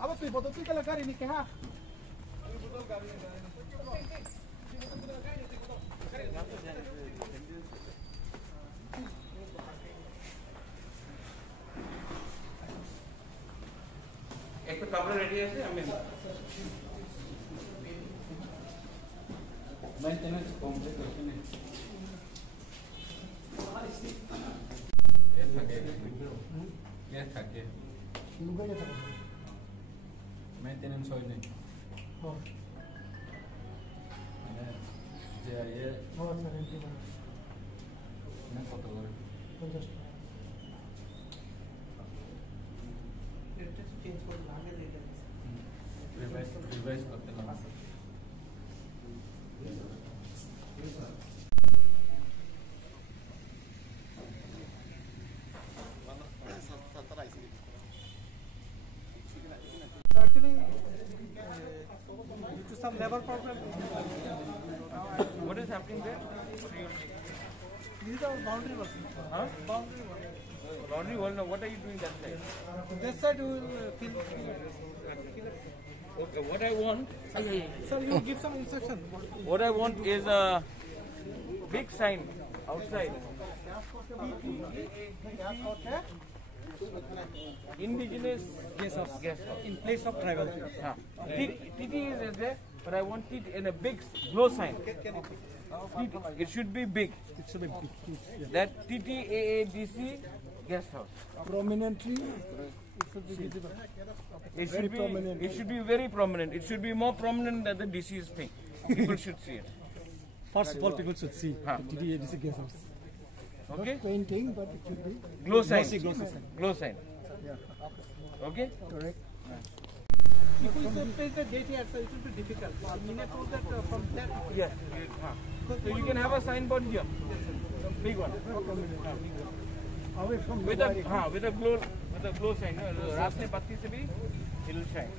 अब तुम बोतल तुम क्या गाड़ी निके हाँ एक तो कपड़ा रेडी है हमें मेंटेनेंस कंप्लीट करने ये थके मेंटेनेंस हो नहीं ये बहुत सारे मैं फोटो कर चेंज कर लागे लेकर रिवाइज करते ना actually due to some labor problem what is happening there this is our boundary work huh boundary work laundry wall what are you doing that side this side we will fill okay what I want sir you give some instruction what I want is a big sign outside indigenous guest house in place of tribal TT is there but I want it in a big glow sign it should be big it should be big that TTAADC guest house prominently it should be visible it should be very prominent it should be more prominent than the DC's thing people should see it first of all people should see the TDADC guest house okay not painting but it should be glow sign glow sign okay correct if we place the date here so it will be difficult Mina told that from that yes so you can have a signboard here big one away from with a glow sign रात में बत्ती से भी it will shine